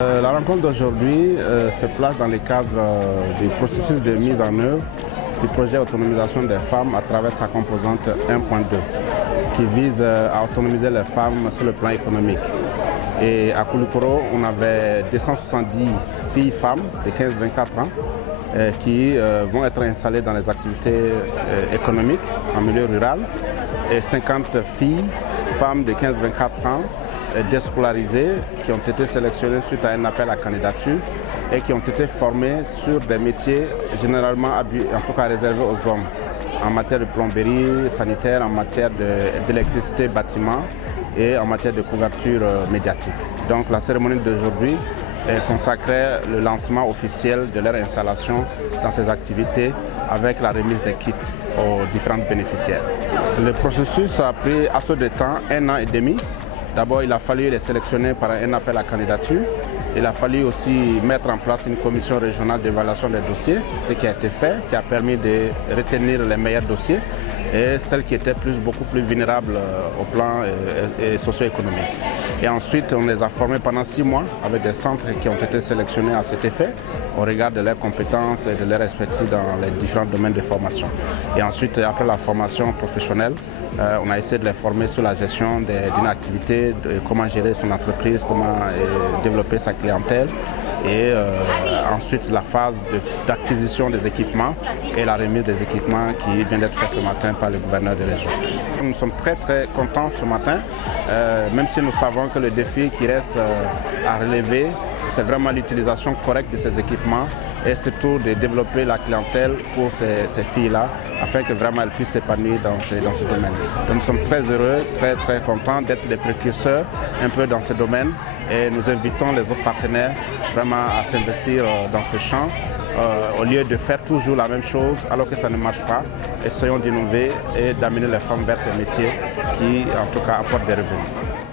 La rencontre d'aujourd'hui se place dans le cadre du processus de mise en œuvre du projet autonomisation des femmes à travers sa composante 1.2 qui vise à autonomiser les femmes sur le plan économique. Et à Koulikoro, on avait 270 filles-femmes de 15-24 ans qui vont être installées dans les activités économiques en milieu rural et 50 filles-femmes de 15-24 ans déscolarisées qui ont été sélectionnées suite à un appel à candidature et qui ont été formées sur des métiers généralement en tout cas réservés aux hommes en matière de plomberie sanitaire, en matière d'électricité bâtiment et en matière de couverture médiatique. Donc la cérémonie d'aujourd'hui consacrait le lancement officiel de leur installation dans ces activités avec la remise des kits aux différents bénéficiaires. Le processus a pris assez de temps, 1 an et demi. D'abord, il a fallu les sélectionner par un appel à candidature. Il a fallu aussi mettre en place une commission régionale d'évaluation des dossiers, ce qui a été fait, qui a permis de retenir les meilleurs dossiers et celles qui étaient beaucoup plus vulnérables au plan socio-économique. Et ensuite, on les a formés pendant 6 mois avec des centres qui ont été sélectionnés à cet effet, au regard de leurs compétences et de leur expertise dans les différents domaines de formation. Et ensuite, après la formation professionnelle, on a essayé de les former sur la gestion d'une activité, comment gérer son entreprise, comment développer sa clientèle. Et ensuite la phase d'acquisition des équipements et la remise des équipements qui vient d'être faite ce matin par le gouverneur de région. Nous sommes très contents ce matin, même si nous savons que le défi qui reste à relever, c'est vraiment l'utilisation correcte de ces équipements et surtout de développer la clientèle pour ces filles-là afin que vraiment elles puissent s'épanouir dans ce domaine. Donc nous sommes très heureux, très contents d'être des précurseurs un peu dans ce domaine et nous invitons les autres partenaires vraiment à s'investir dans ce champ au lieu de faire toujours la même chose alors que ça ne marche pas. Essayons d'innover et d'amener les femmes vers ces métiers qui en tout cas apportent des revenus.